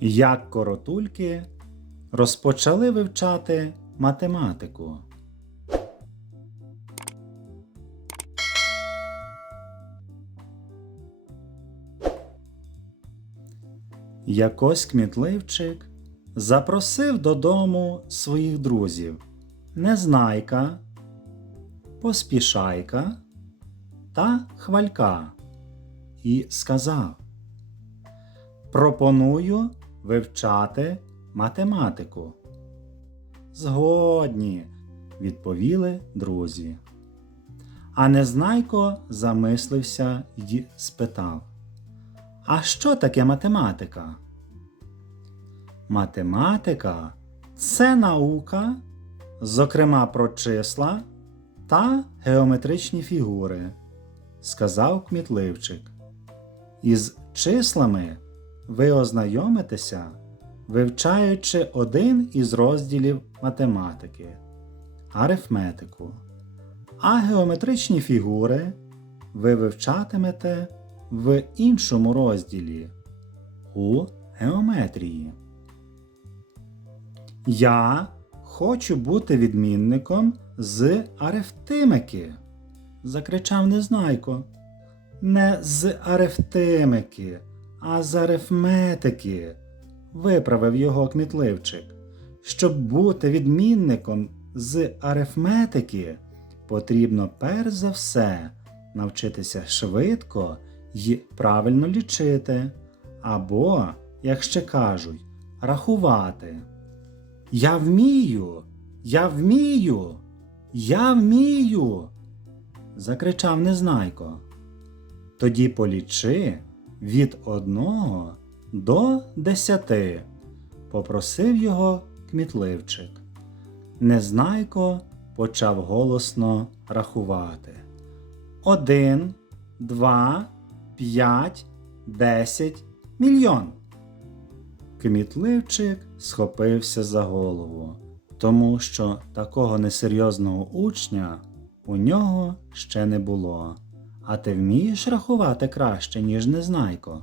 Як коротульки розпочали вивчати математику. Якось кмітливчик запросив додому своїх друзів Незнайка, Поспішайка та Хвалька і сказав Пропоную вивчати математику. Згодні, відповіли друзі. А Незнайко замислився й спитав А що таке математика? Математика це наука, зокрема про числа та геометричні фігури, сказав кмітливчик. Із числами ви ознайомитеся, вивчаючи один із розділів математики арифметику. А геометричні фігури ви вивчатимете в іншому розділі у геометрії. Я хочу бути відмінником з арифтимики, закричав Незнайко. Не з арифтимики, а з арифметики, виправив його кмітливчик. Щоб бути відмінником з арифметики, потрібно перш за все навчитися швидко й правильно лічити, або, як ще кажуть, рахувати. Я вмію, я вмію, я вмію. закричав Незнайко. Тоді полічи від одного до десяти, попросив його кмітливчик. Незнайко почав голосно рахувати. Один, два, п'ять, десять, мільйон. Кмітливчик схопився за голову, тому що такого несерйозного учня у нього ще не було. А ти вмієш рахувати краще, ніж Незнайко?